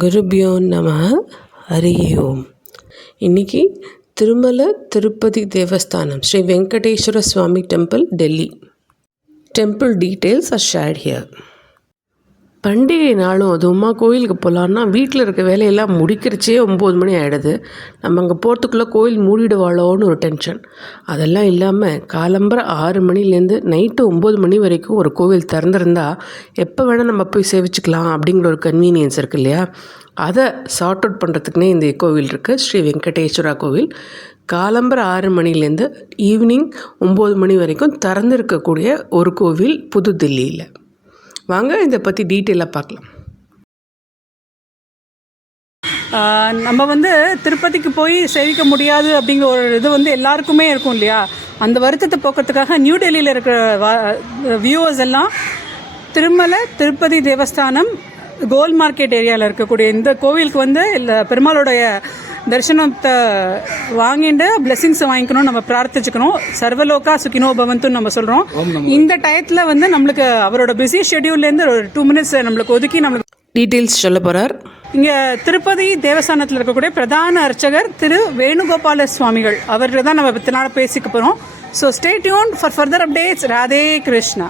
குருபியோ நம ஹரி ஓம். இன்னைக்கு Tirumala Tirupati Devasthanam Sri Venkateswara Swamy temple Delhi. Temple details are shared here பண்டிகை நாளும் அதுவுமா கோயிலுக்கு போகலான்னா வீட்டில் இருக்க வேலையெல்லாம் முடிக்கிறச்சே ஒம்பது மணி ஆகிடுது நம்ம அங்கே போகிறதுக்குள்ளே கோயில் மூடிடுவாளோன்னு ஒரு டென்ஷன் அதெல்லாம் இல்லாமல் காலம்பர ஆறு மணிலேருந்து நைட்டு ஒம்பது மணி வரைக்கும் ஒரு கோவில் திறந்திருந்தா எப்போ வேணால் நம்ம போய் சேவிச்சுக்கலாம் அப்படிங்கிற ஒரு கன்வீனியன்ஸ் இருக்கு இல்லையா? அதை சார்ட் அவுட் பண்ணுறதுக்குனே இந்த கோவில் இருக்குது ஸ்ரீ வெங்கடேஸ்வரா கோவில். காலம்பர ஆறு மணிலேருந்து ஈவினிங் ஒம்பது மணி வரைக்கும் திறந்திருக்கக்கூடிய ஒரு கோவில் புதுதில்லியில். வாங்க இதை பற்றி டீட்டெயிலாக பார்க்கலாம். நம்ம வந்து திருப்பதிக்கு போய் சேவிக்க முடியாது அப்படிங்கிற ஒரு இது வந்து எல்லாருக்குமே இருக்கும் இல்லையா? அந்த வருத்தத்தை போக்கிறதுக்காக நியூ டெல்லியில் இருக்கிற வியூவர்ஸ் எல்லாம் திருமலை திருப்பதி தேவஸ்தானம் கோல் மார்க்கெட் ஏரியாவில் இருக்கக்கூடிய இந்த கோவிலுக்கு வந்து இல்லை பெருமாளுடைய தரிசனத்தை வாங்கிட்டு பிளெஸிங்ஸை வாங்கிக்கணும் நம்ம பிரார்த்திச்சுக்கணும். சர்வலோகா சுகினோ பவந்துன்னு நம்ம சொல்கிறோம் இந்த டயத்தில் வந்து நம்மளுக்கு அவரோட பிஸி ஷெட்யூல்லேருந்து ஒரு டூ மினிட்ஸ் நம்மளுக்கு ஒதுக்கி நம்மளுக்கு டீட்டெயில்ஸ் சொல்ல போகிறார் இங்கே திருப்பதி தேவஸ்தானத்தில் இருக்கக்கூடிய பிரதான அர்ச்சகர் திரு வேணுகோபால சுவாமிகள். அவர்கிட்ட தான் நம்ம பத்து நாள் பேசிக்க போகிறோம் so stay tuned for further updates Radhe Krishna.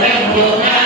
แม่งเยอะมาก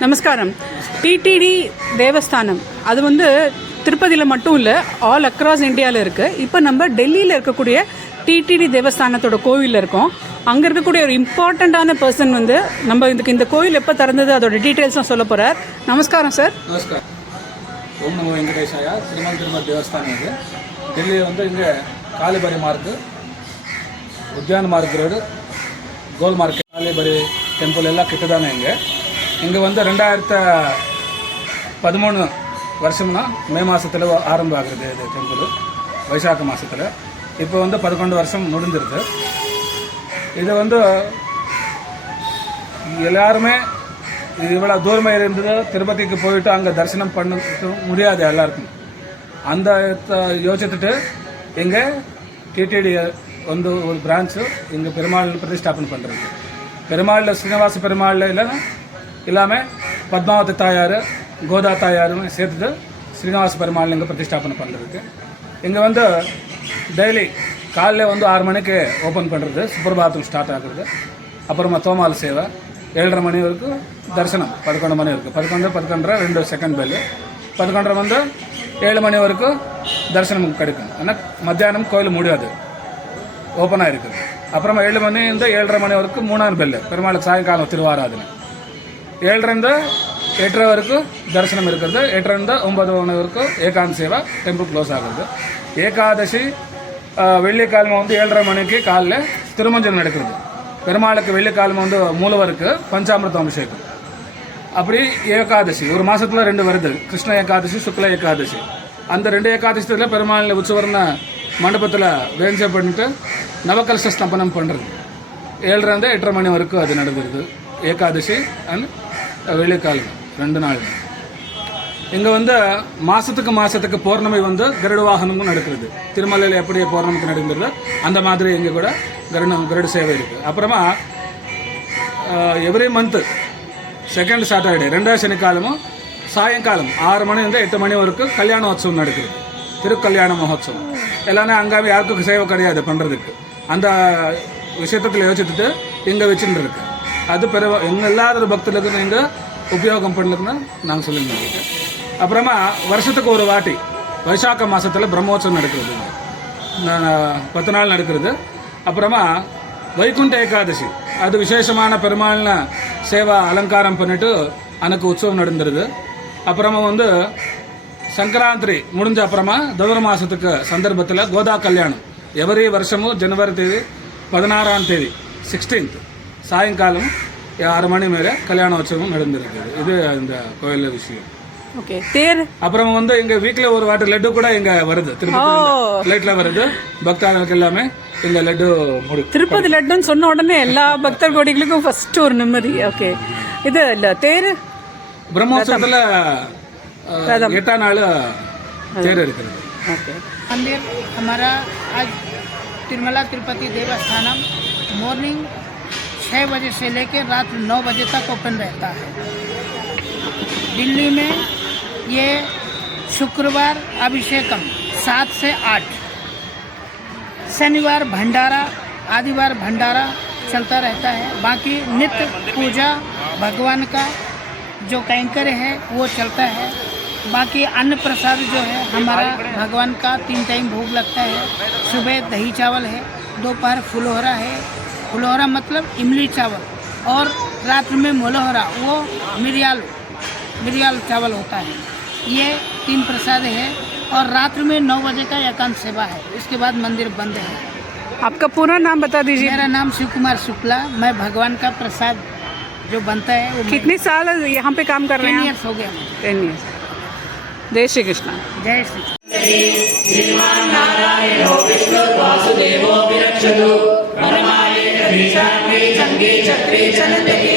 நமஸ்காரம் டிடிடி தேவஸ்தானம் அது வந்து திருப்பதியில் மட்டும் இல்லை ஆல் அக்ராஸ் இந்தியாவில் இருக்குது இப்போ நம்ம டெல்லியில் இருக்கக்கூடிய டிடிடி தேவஸ்தானத்தோட கோவிலில் இருக்கோம் அங்கே இருக்கக்கூடிய ஒரு இம்பார்ட்டண்ட்டான பர்சன் வந்து நம்ம இதுக்கு இந்த கோயில் எப்போ திறந்தது அதோட டீட்டெயில்ஸ்லாம் சொல்ல போகிறார் நமஸ்காரம் சார் ನಮಸ್ಕಾರ ಓಂ ನಮೋ ವೆಂಕಟೇಶಾಯ ತಿರುಮಲ ತಿರುಮಲ ದೇವಸ್ಥಾನ ಇದೆ ಡೆಲ್ಲಿ வந்து இங்கே Kalibari Marg Udyan Marg road Gole market Kalibari temple எல்லாம் கிட்டதானே இங்கே இங்கே வந்து ரெண்டாயிரத்து பதிமூணு வருஷம்னா மே மாதத்தில் ஆரம்பம் ஆகுறது இது டெம்பிள் வைசாக்க மாதத்தில் இப்போ வந்து பதினொன்று வருஷம் முடிஞ்சிருது. இது வந்து எல்லாருமே இவ்வளோ தூரமாக இருந்தது திருப்பதிக்கு போயிட்டு அங்கே தரிசனம் பண்ண முடியாது எல்லாருக்கும். அந்த யோசித்துட்டு இங்கே டிடிடி வந்து ஒரு பிரான்ச்சு இங்கே பெருமாள் பிரதிஷ்டாபனை பண்ணுறது பெருமாளில் ஸ்ரீனிவாச பெருமாள் இல்லைன்னா எல்லாமே பத்மாவதி தாயார் கோதா தாயாரும் சேர்த்து ஸ்ரீனிவாச பெருமாள் இங்கே பிரதிஷ்டாபனை பண்ணுறதுக்கு இங்கே வந்து டெய்லி காலையில் வந்து ஆறு மணிக்கு ஓப்பன் பண்ணுறது சுப்பிரபாதம் ஸ்டார்ட் ஆகுறது. அப்புறமா தோமால் சேவை ஏழரை மணி வரைக்கும் தரிசனம் பதకొండు மணி வரைக்கும். பதకొండు பதకొండரை ரெண்டு செகண்ட் பெல் பதకొండரை வந்து ஏழு மணி வரைக்கும் தரிசனம் கிடைக்கும். ஆனால் மத்தியானம் கோயில் முடியாது. ஓப்பனாக இருக்குது. அப்புறமா ஏழு மணிலேருந்து ஏழரை மணி வரைக்கும் மூணாவது பெல்லு பெருமாளுக்கு சாயங்காலம் திருவாராதனை. ಏಳರಿಂದ ಎಂಟರವರೆಗೂ ದರ್ಶನ ಇರ್ತದೆ ಎಂಟರಿಂದ ಒಂಬತ್ತು ಮಣಿವರೆಗೂ ಏಕಾಂತ ಸೇವಾ ಟೆಂಪಲ್ ಕ್ಲೋಸ್ ಆಗುತ್ತೆ ஏகாதசி ஆஹ், வெள்ளிக்கிழமை வந்து ஏழரை மணிக்கு காலைல திருமஞ்சனம் நடக்கிறது பெருமாளுக்கு வெள்ளிக்கிழமை வந்து மூலவருக்கு பஞ்சாமிர்தம் அபிஷேகம் அப்படி ஏகாதசி ஒரு மாசத்துல ரெண்டு வருது கிருஷ்ண ஏகாதசி சுக்ல ஏகாதசி அந்த ரெண்டு ஏகாதசியில் பெருமாள் உச்சவர்ண மண்டபத்தில் வேஞ்ச பண்ணிட்டு நவகலச ஸ்தம்பனம் பண்ணுறது ஏழரை எட்டரை மணி வரைக்கும் அது நடந்துருது ஏகாதசி அண்ட் வெள்ளிக்கிழமை ரெண்டு நாள். இங்கே வந்து மாதத்துக்கு மாதத்துக்கு பௌர்ணமி வந்து கருட வாகனமும் நடக்கிறது. திருமலையில் எப்படி பௌர்ணமிக்கு நடக்கிறது அந்த மாதிரி இங்கே கூட கருணம் கருட சேவை இருக்குது அப்புறமா எவ்ரி மந்த் செகண்ட் சாட்டர்டே ரெண்டாவது சனிக்காலமும் சாயங்காலம் ஆறு மணிலேருந்து எட்டு மணி வரைக்கும் கல்யாணோத்சவம் நடக்குது திருக்கல்யாண மகோத்சவம். எல்லாமே அங்காமே யாருக்கும் சேவை கிடையாது பண்ணுறதுக்கு அந்த விஷயத்தில் யோசிச்சுட்டு இங்கே வச்சுட்டு இருக்கு. அது பெரு எங்கள் எல்லாரும் பக்தர்களுக்கும் நீங்கள் உபயோகம் பண்ணலுக்குன்னு நாங்கள் சொல்லியிருந்தோம் அப்புறமா வருஷத்துக்கு ஒரு வாட்டி வைசாக்க மாதத்தில் பிரம்மோற்சவம் நடக்கிறது. பத்து நாள் நடக்கிறது. அப்புறமா வைகுண்ட ஏகாதசி. அது விசேஷமான பெருமாள்ன சேவா அலங்காரம் பண்ணிட்டு அன்னைக்கு உற்சவம் நடந்துருது. அப்புறமா வந்து சங்கராந்திரி முடிஞ்ச அப்புறமா தவர மாதத்துக்கு சந்தர்ப்பத்தில் கோதா கல்யாணம். எவரி வருஷமும் ஜனவரி தேதி பதினாறாம் தேதி சிக்ஸ்டீன்த் சாயங்காலம் ஆறு மணி மேலே கல்யாண உற்சவம் நடந்திருக்குது இது இந்த கோயில் விஷயம் ஓகே தேர் அப்புறம் வந்து எங்க வீக்ல ஒரு வாட்டி லட்டு கூட இங்க வருது திருப்பதி லைட்ல வருது பக்தர்களுக்கு எல்லாமே இந்த லட்டு முடி திருப்பதி லட்டுன்னு சொன்ன உடனே எல்லா பக்தர் கோடிகளுக்கும் ஃபர்ஸ்ட் ஒரு நிம்மதி ஓகே இது இல்லை தேர் பிரம்மோற்சவத்துல அஹ், எட்டாம் நாள் தேர் இருக்கிறது ஓகே मंदिर हमारा आज तिरुमला तिरुपति देवस्थानम मॉर्निंग छः बजे से लेकर रात नौ बजे तक ओपन रहता है। दिल्ली में ये शुक्रवार अभिषेकम, सात से आठ। शनिवार भंडारा, आदिवार भंडारा चलता रहता है। बाकी नित्य पूजा भगवान का जो कैंकर है, वो चलता है। बाकी अन्न प्रसाद जो है, हमारा भगवान का तीन टाइम भोग लगता है। सुबह दही चावल है, दोपहर फुलहोरा है फुलहोरा मतलब इमली चावल और रात में मोलहोरा वो मिरियाल मिरियाल चावल होता है। ये तीन प्रसाद है और रात्र में नौ बजे का एकांत सेवा है। उसके बाद मंदिर बंद है। आपका पूरा नाम बता दीजिए। मेरा नाम शिव कुमार शुक्ला। मैं भगवान का प्रसाद जो बनता है वो कितने साल यहाँ पे काम कर रहे टेन हैं ईयर्स हो गया। टेन ईयर्स जय श्री कृष्ण। जय श्री preach, preach,